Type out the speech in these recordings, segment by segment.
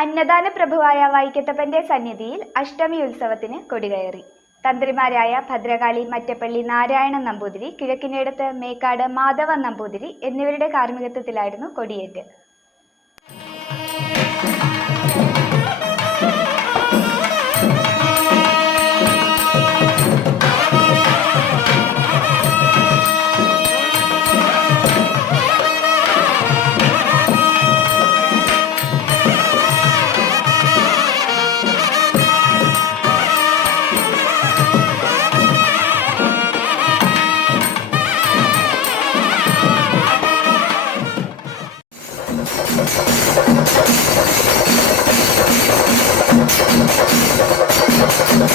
അന്നദാന പ്രഭുവായ വൈക്കത്തപ്പന്റെ സന്നിധിയിൽ അഷ്ടമി ഉത്സവത്തിന് കൊടികയറി. തന്ത്രിമാരായ ഭദ്രകാളി മറ്റപ്പള്ളി നാരായണൻ നമ്പൂതിരി കിഴക്കിനേടത്ത് മേക്കാട് മാധവ നമ്പൂതിരി എന്നിവരുടെ കാർമ്മികത്വത്തിലായിരുന്നു കൊടിയേറ്റ്.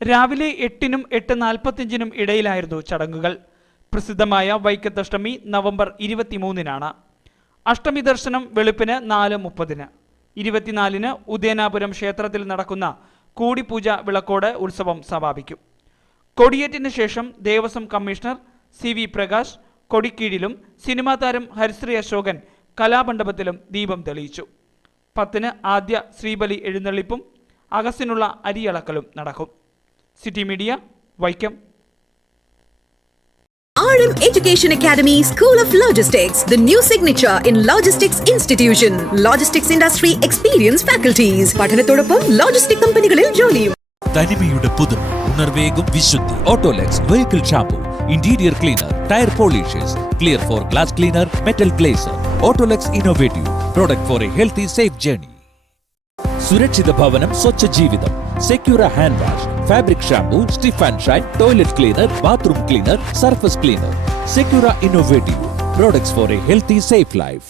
രാവിലെ എട്ടിനും എട്ട് നാൽപ്പത്തിയഞ്ചിനും ഇടയിലായിരുന്നു ചടങ്ങുകൾ. പ്രസിദ്ധമായ വൈക്കത്തഷ്ടമി നവംബർ ഇരുപത്തിമൂന്നിനാണ്. അഷ്ടമി ദർശനം വെളുപ്പിന് നാല് മുപ്പതിന്. ഇരുപത്തിനാലിന് ഉദയനാപുരം ക്ഷേത്രത്തിൽ നടക്കുന്ന കൂടിപൂജ വിളക്കോട് ഉത്സവം സമാപിക്കും. കൊടിയേറ്റിന് ശേഷം Devaswom commissioner C V Prakash കൊടിക്കീഴിലും cinema താരം ഹരിശ്രീ അശോകൻ കലാമണ്ഡപത്തിലും ദീപം തെളിയിച്ചു. പത്തിന് ആദ്യ ശ്രീബലി എഴുന്നള്ളിപ്പും അഗസ്റ്റിനുള്ള അരിയളക്കലും നടക്കും. City media Vaikom. RM Education Academy School of Logistics, the new signature in Logistics Institution. Logistics Industry Experience Faculties. പഠനത്തോടൊപ്പം ലോജിസ്റ്റിക് കമ്പനികളിൽ ജോലിയും തനിമയുടെ പുതുമ ഉണർവേകും വിശുദ്ധി Autolex vehicle shampoo interior cleaner tyre polishers clear for glass cleaner metal glazer Autolex innovative product for a healthy safe journey സുരക്ഷിത ഭവനം സ്വച്ഛ ജീവിതം secure hand wash fabric shampoo stiff and shine toilet cleaner bathroom cleaner surface cleaner Secura innovative products for a healthy safe life